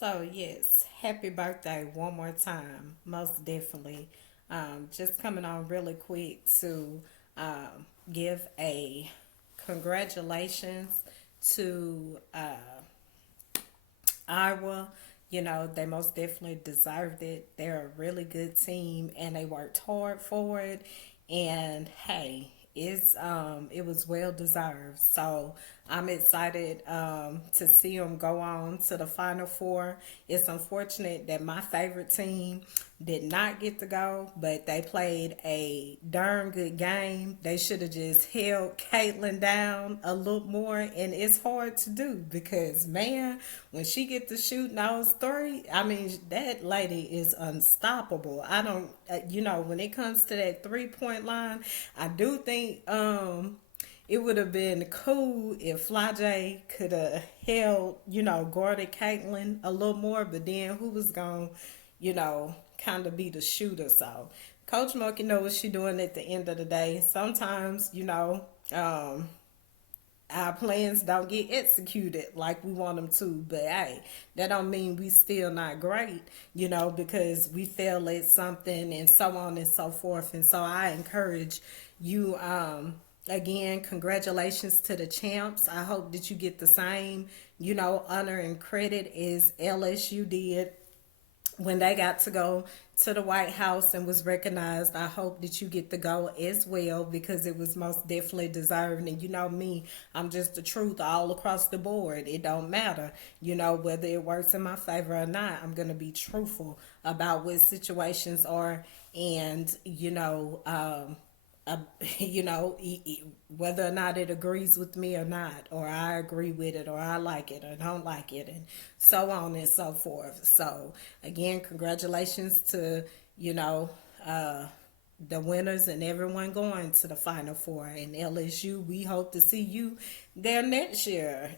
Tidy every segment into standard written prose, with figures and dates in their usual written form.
So yes, happy birthday one more time, most definitely. Just coming on really quick to give a congratulations to Iowa. You know, they most definitely deserved it. They're a really good team and they worked hard for it. And hey, it was well deserved. So I'm excited to see them go on to the Final Four. It's unfortunate that my favorite team did not get to go, but they played a darn good game. They should have just held Caitlin down a little more, and it's hard to do because man, when she get to shoot those three, I mean that lady is unstoppable. I don't, when it comes to that 3 point line, I do think it would have been cool if Fly could have held, guarded Caitlyn a little more, but then who was going to, kind of be the shooter. So Coach Monkey knows what she doing at the end of the day. Sometimes, our plans don't get executed like we want them to, but hey, that don't mean we still not great, because we fail at something and so on and so forth. And so I encourage you, again, congratulations to the champs. I hope that you get the same, honor and credit as LSU did when they got to go to the White House and was recognized. I hope that you get to go as well because it was most definitely deserved. And you know me, I'm just the truth all across the board. It don't matter, whether it works in my favor or not. I'm gonna be truthful about what situations are, and uh, whether or not it agrees with me or not, or I agree with it, or I like it or don't like it, and so on and so forth. So, again, congratulations to, you know, uh, the winners and everyone going to the Final Four. And LSU, we hope to see you there next year,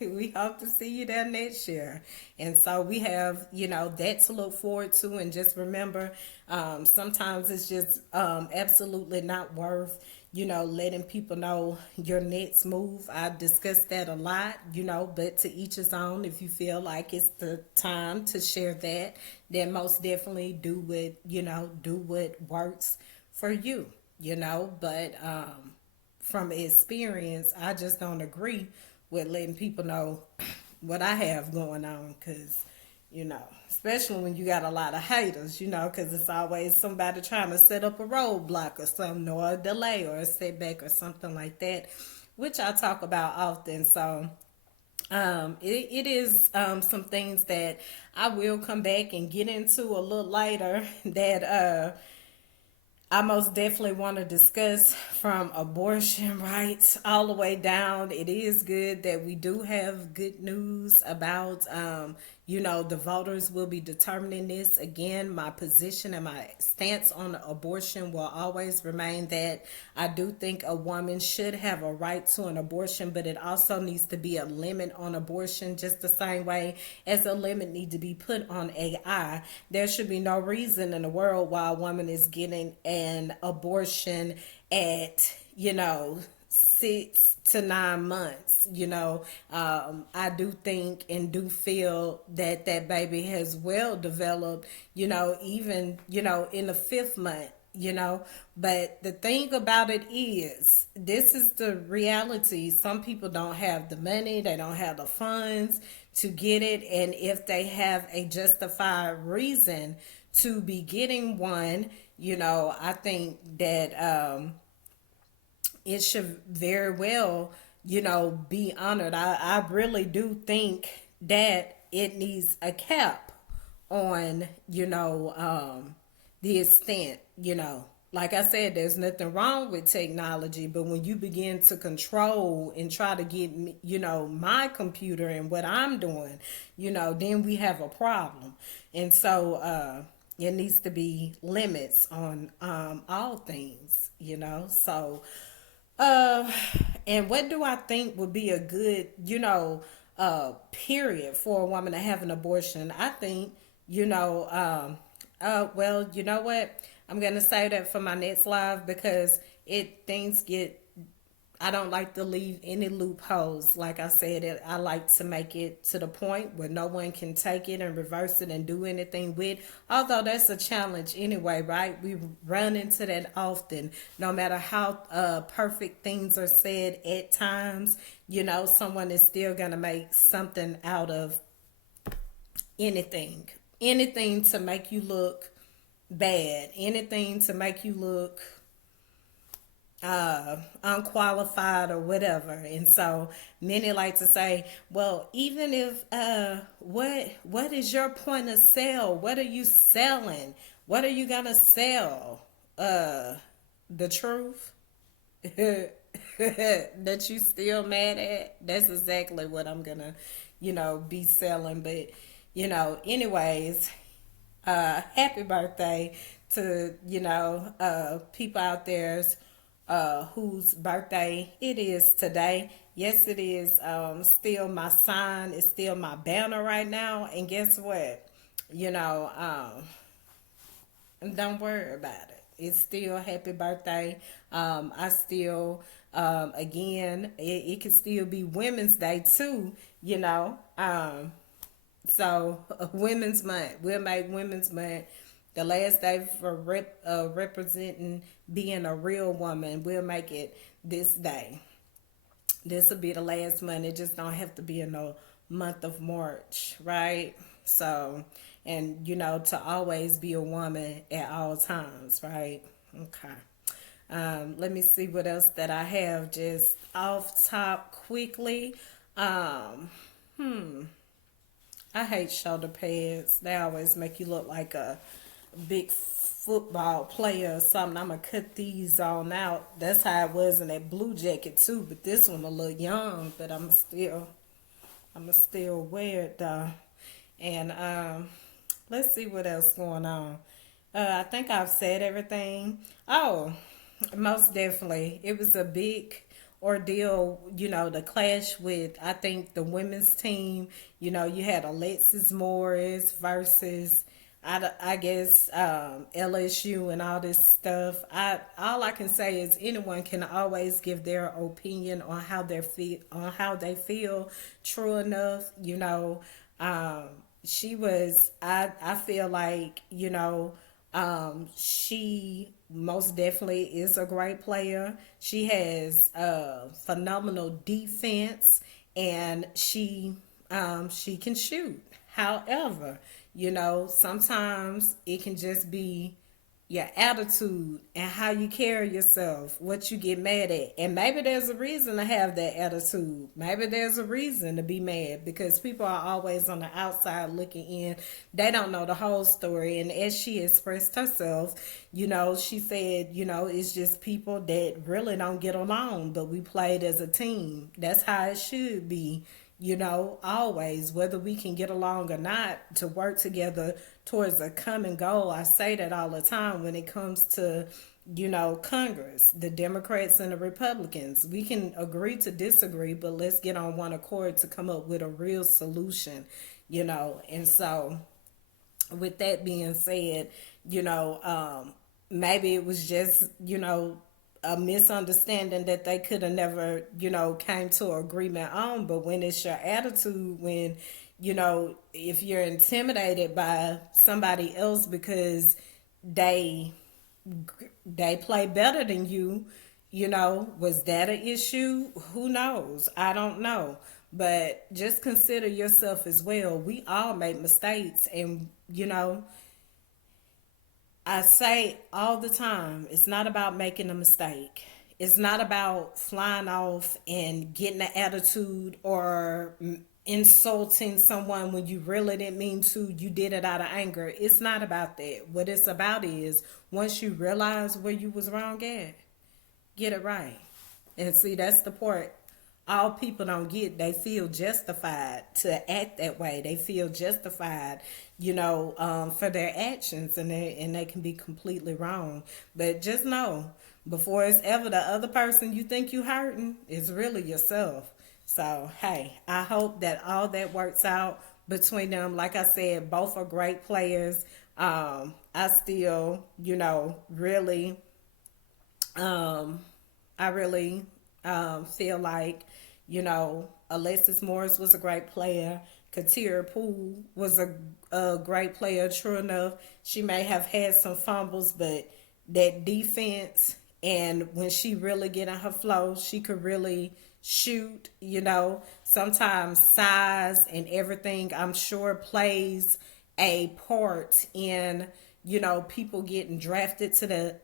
we hope to see you there next year. And so we have, that to look forward to. And just remember, sometimes it's just absolutely not worth, letting people know your next move. I discussed that a lot, but to each his own. If you feel like it's the time to share that, then most definitely do what works for you, But from experience, I just don't agree with letting people know what I have going on because, especially when you got a lot of haters, because it's always somebody trying to set up a roadblock or something, or a delay or a setback or something like that, which I talk about often. So, it is some things that I will come back and get into a little later that I most definitely want to discuss, from abortion rights all the way down. It is good that we do have good news about, the voters will be determining this. Again, my position and my stance on abortion will always remain that I do think a woman should have a right to an abortion, but it also needs to be a limit on abortion, just the same way as a limit need to be put on AI. There should be no reason in the world why a woman is getting an abortion at, 6 to 9 months. I do think and do feel that that baby has well developed, even, in the fifth month, but the thing about it is, this is the reality. Some people don't have the money, they don't have the funds to get it, and if they have a justified reason to be getting one, I think that it should very well, be honored. I really do think that it needs a cap on, the extent, Like I said, there's nothing wrong with technology, but when you begin to control and try to get, my computer and what I'm doing, then we have a problem. And so it needs to be limits on all things, So, uh, and what do I think would be a good, period for a woman to have an abortion? I think, well, you know what? I'm gonna say that for my next live because it things get I don't like to leave any loopholes. Like I said, I like to make it to the point where no one can take it and reverse it and do anything with. Although that's a challenge anyway, right? We run into that often. No matter how perfect things are said at times, someone is still going to make something out of anything. Anything to make you look bad. Anything to make you look unqualified or whatever. And so many like to say, well, even if what is your point of sale? What are you selling? What are you gonna sell? The truth that you still mad at? That's exactly what I'm gonna, be selling. But anyways, happy birthday to people out there whose birthday it is today. Yes, it is still my sign. It's still my banner right now. And guess what? Don't worry about it. It's still happy birthday. I still, again, it could still be Women's Day too, So, Women's Month. We'll make Women's Month the last day for representing being a real woman. We'll make it this day. This will be the last month. It just don't have to be in the month of March, right? So, and to always be a woman at all times, right? Okay. Let me see what else that I have just off top quickly. I hate shoulder pads. They always make you look like a big football player or something. I'm gonna cut these on out. That's how it was in that blue jacket too. But this one a little young, but I'm still wear it though. And let's see what else going on. I think I've said everything. Oh, most definitely. It was a big ordeal, the clash with, I think, the women's team. You had Alexis Morris versus, I guess, LSU and all this stuff. All I can say is anyone can always give their opinion on how they feel. True enough, she was. I feel like she most definitely is a great player. She has phenomenal defense, and she can shoot. However, sometimes it can just be your attitude and how you carry yourself, what you get mad at. And maybe there's a reason to have that attitude. Maybe there's a reason to be mad because people are always on the outside looking in. They don't know the whole story. And as she expressed herself, she said, it's just people that really don't get along, but we played as a team. That's how it should be. Always, whether we can get along or not, to work together towards a common goal. I say that all the time when it comes to, Congress, the Democrats and the Republicans. We can agree to disagree, but let's get on one accord to come up with a real solution, And so, with that being said, maybe it was just, a misunderstanding that they could have never, came to an agreement on. But when it's your attitude, when, if you're intimidated by somebody else because they play better than you, was that an issue? Who knows? I don't know. But just consider yourself as well. We all make mistakes, and, I say all the time, it's not about making a mistake. It's not about flying off and getting an attitude or insulting someone when you really didn't mean to. You did it out of anger. It's not about that. What it's about is once you realize where you was wrong at, get it right. And see, that's the part all people don't get. They feel justified to act that way. They feel justified, for their actions, and they can be completely wrong. But just know, before it's ever the other person you think you hurting, it's really yourself. So, hey, I hope that all that works out between them. Like I said, both are great players. I still, really, I really feel like, Alexis Morris was a great player. Katia Poole was a great player. True enough, she may have had some fumbles, but that defense, and when she really get in her flow, she could really shoot. Sometimes size and everything, I'm sure, plays a part in people getting drafted to the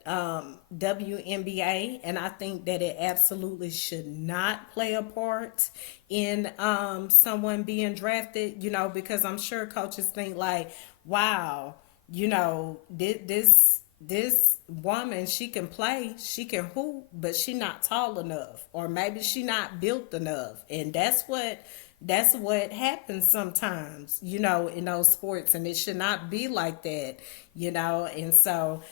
WNBA, and I think that it absolutely should not play a part in someone being drafted. Because I'm sure coaches think like, wow, this woman, she can play, she can hoop, but she not tall enough, or maybe she not built enough, and that's what happens sometimes, in those sports, and it should not be like that, and so,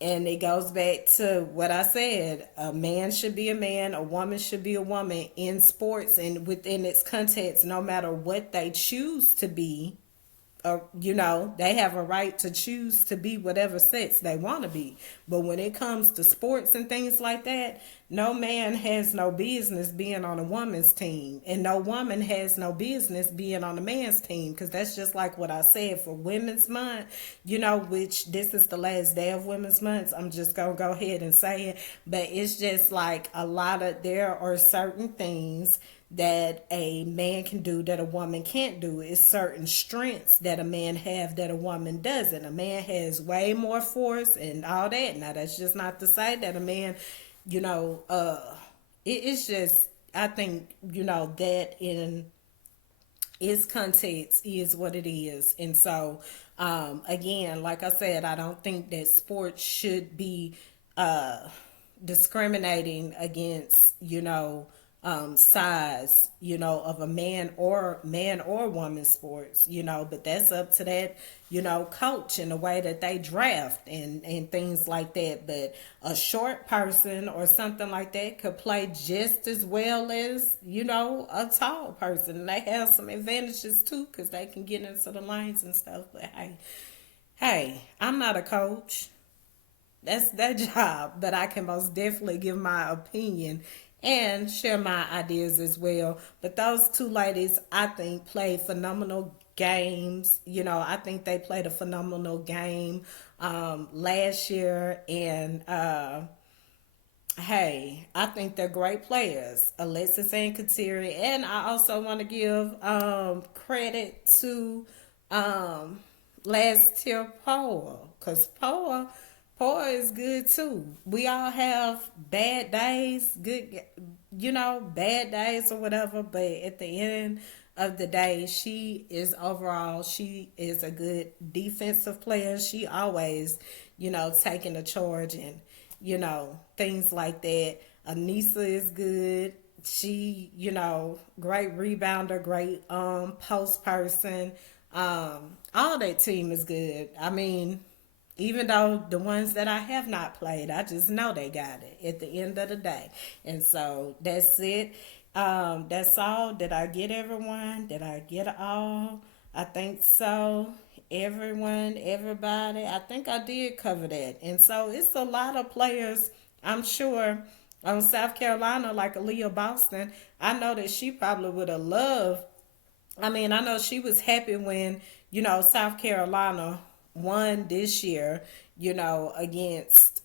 and it goes back to what I said: a man should be a man, a woman should be a woman in sports and within its context, no matter what they choose to be. They have a right to choose to be whatever sex they want to be. But when it comes to sports and things like that, no man has no business being on a woman's team, and no woman has no business being on a man's team. Because that's just like what I said for Women's Month, which this is the last day of Women's Month. I'm just going to go ahead and say it. But it's just like there are certain things that a man can do that a woman can't do. It's certain strengths that a man have that a woman doesn't. A man has way more force and all that. Now that's just not to say that a man, it's just, I think, that in its context is what it is. And so, again, like I said, I don't think that sports should be discriminating against, size, of a man or woman sports, but that's up to that, coach and the way that they draft and things like that. But a short person or something like that could play just as well as, a tall person. And they have some advantages too, because they can get into the lanes and stuff. But hey, I'm not a coach. That's their job, but I can most definitely give my opinion and share my ideas as well. But those two ladies, I think, played phenomenal games. I think they played a phenomenal game last year, and hey, I think they're great players, Alexis and Kateri. And I also want to give credit to last year Poa, because Poa is good too. We all have bad days, bad days or whatever, but at the end of the day, she is a good defensive player. She always, taking the charge and, things like that. Anissa is good. She, great rebounder, great post person. All that team is good. I mean, even though the ones that I have not played, I just know they got it at the end of the day. And so that's it. That's all. Did I get everyone? Did I get all? I think so. Everyone, everybody. I think I did cover that. And so it's a lot of players, I'm sure, on South Carolina, like Aaliyah Boston. I know that she probably would have loved. I know she was happy when, South Carolina won this year, against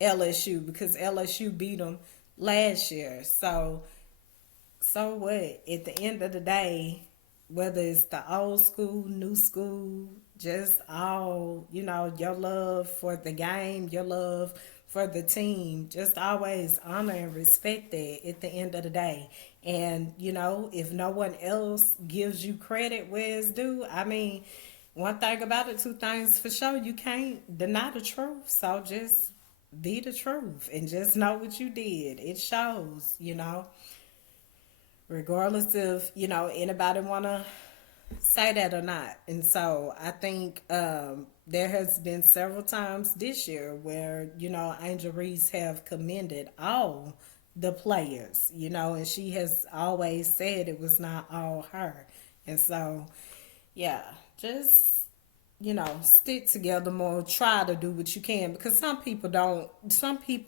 LSU, because LSU beat them last year. So what? At the end of the day, whether it's the old school, new school, just all, your love for the game, your love for the team, just always honor and respect that at the end of the day. And, if no one else gives you credit where it's due, one thing about it, two things for sure, you can't deny the truth. So just be the truth and just know what you did. It shows, regardless if, anybody want to say that or not. And so I think there has been several times this year where, Angel Reese have commended all the players, and she has always said it was not all her. And so, yeah, just, stick together more, try to do what you can, because some people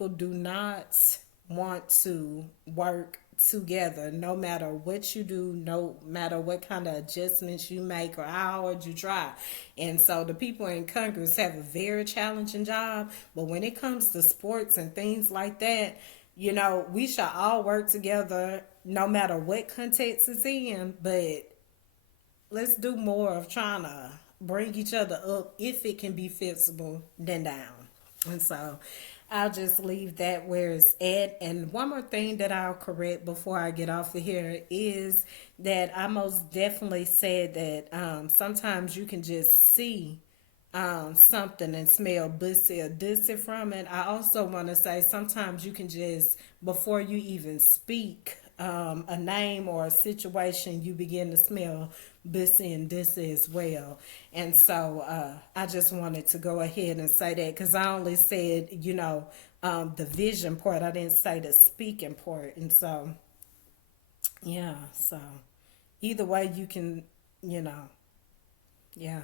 do not want to work together no matter what you do, no matter what kind of adjustments you make or how hard you try. And so the people in Congress have a very challenging job, but when it comes to sports and things like that, we should all work together no matter what context it's in, but let's do more of trying to bring each other up if it can be fixable than down. And so I'll just leave that where it's at. And one more thing that I'll correct before I get off of here is that I most definitely said that sometimes you can just see something and smell bussy or dissy from it. I also want to say sometimes you can just, before you even speak a name or a situation, you begin to smell bussy and dissy as well. And so I just wanted to go ahead and say that because I only said, the vision part. I didn't say the speaking part. And so, yeah, so either way you can, yeah.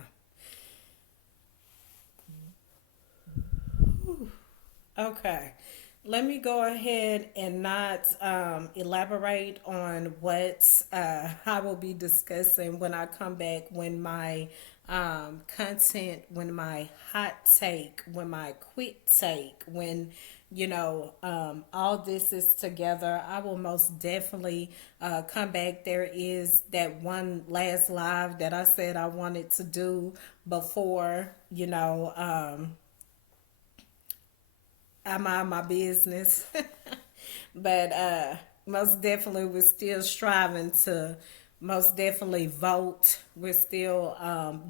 Okay. Let me go ahead and not elaborate on what I will be discussing when I come back, when my content, when my hot take, when my quick take, when all this is together. I will most definitely come back. There is that one last live that I said I wanted to do before, I mind my business. But most definitely, we're still striving to most definitely vote. We're still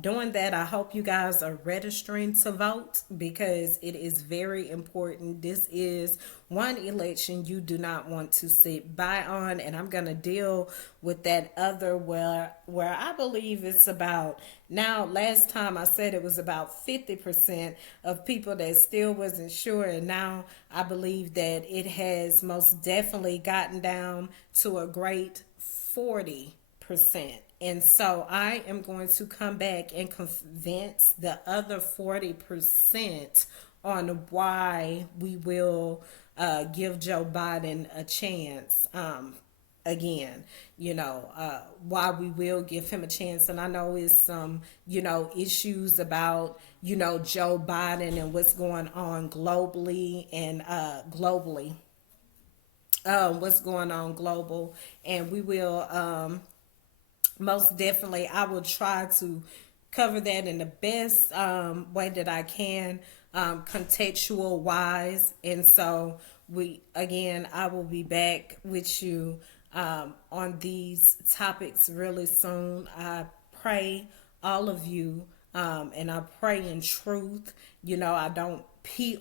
doing that. I hope you guys are registering to vote because it is very important. This is one election you do not want to sit by on, and I'm going to deal with that other where I believe it's about now. Last time I said it was about 50% of people that still wasn't sure, and now I believe that it has most definitely gotten down to a great 40%. And so I am going to come back and convince the other 40% on why we will give Joe Biden a chance. Again, why we will give him a chance. And I know it's some, issues about, Joe Biden and what's going on globally and what's going on global. And we will most definitely, I will try to cover that in the best way that I can, contextual wise. And so I will be back with you on these topics really soon. I pray all of you, and I pray in truth. I don't PREY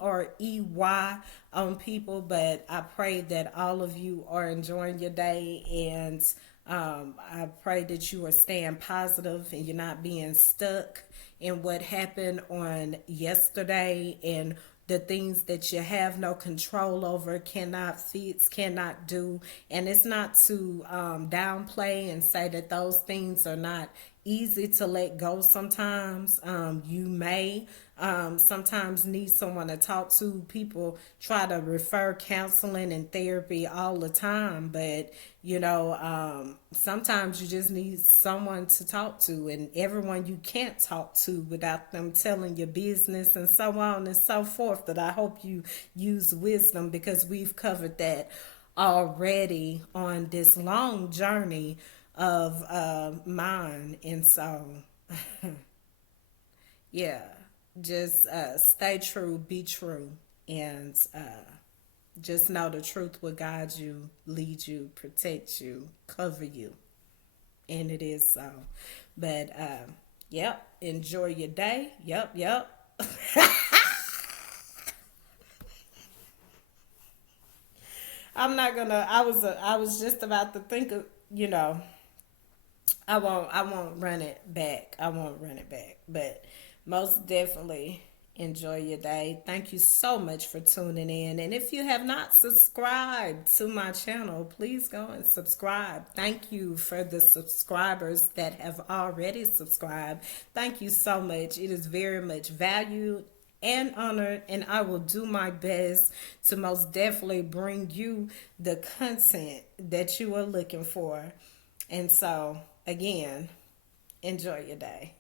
on people, but I pray that all of you are enjoying your day, and I pray that you are staying positive and you're not being stuck in what happened on yesterday and the things that you have no control over, cannot fix, cannot do. And it's not to downplay and say that those things are not easy to let go sometimes. You may sometimes need someone to talk to. People try to refer counseling and therapy all the time, but sometimes you just need someone to talk to, and everyone you can't talk to without them telling your business and so on and so forth. That I hope you use wisdom because we've covered that already on this long journey of mine. And so yeah, just stay true, be true, and just know the truth will guide you, lead you, protect you, cover you. And it is so. But yep, enjoy your day. Yep. I'm not gonna. I was just about to think of. I won't run it back. I won't run it back. But most definitely enjoy your day. Thank you so much for tuning in. And if you have not subscribed to my channel, please go and subscribe. Thank you for the subscribers that have already subscribed. Thank you so much. It is very much valued and honored, and I will do my best to most definitely bring you the content that you are looking for. And so, again, enjoy your day.